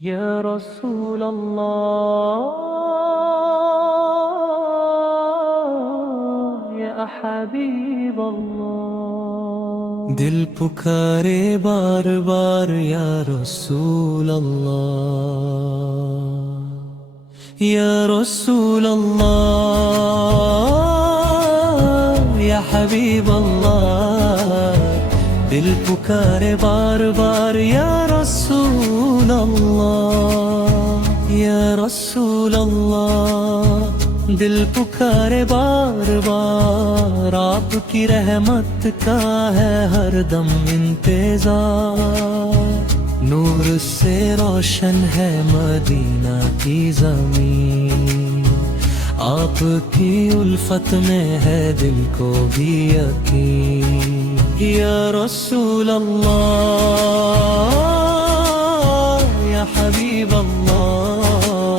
يا رسول الله يا حبيب الله دل پکارے بار بار یا رسول اللہ یا رسول اللہ یا حبیب اللہ دل پکارے بار بار یا رسول اللہ یا رسول اللہ دل پکارے بار بار آپ کی رحمت کا ہے ہر دم انتظار نور سے روشن ہے مدینہ کی زمین آپ کی الفت میں ہے دل کو بھی یقین یا رسول اللہ یا حبیب اللہ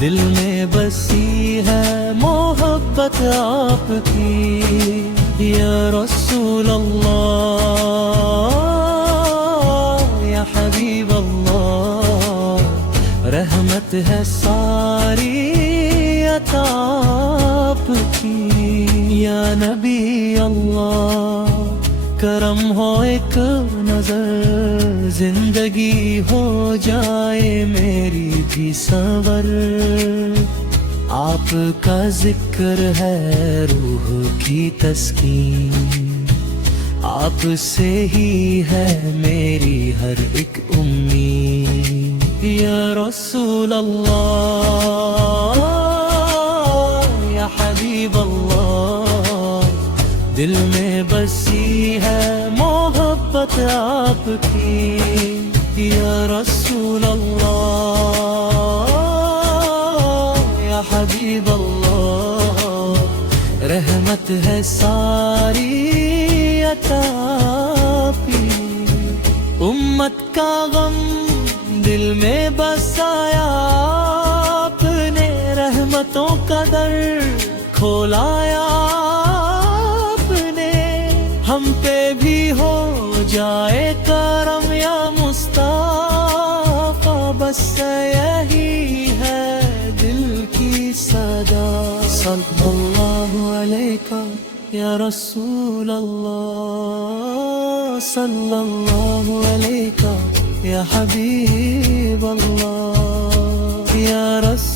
دل میں بسی ہے محبت آپ کی یا رسول اللہ یا حبیب اللہ رحمت ہے ساری عطا آپ کی یا نبی اللہ کرم ہو ایک نظر زندگی ہو جائے میری بھی سنور آپ کا ذکر ہے روح کی تسکین آپ سے ہی ہے میری ہر ایک امید یا رسول اللہ یا حبیب اللہ دل میں بسی ہے محبت آپ کی یا رسول اللہ یا حبیب اللہ رحمت ہے ساری عطا کی امت کا غم دل میں بسایا آپ نے رحمتوں کا در کھولایا ہم پہ بھی ہو جائے کرم یا مصطفیٰ بس یہی ہے دل کی صدا صلی اللہ علیہ یا رسول اللہ صلی اللہ علیہ یا حبیب اللہ یا رسول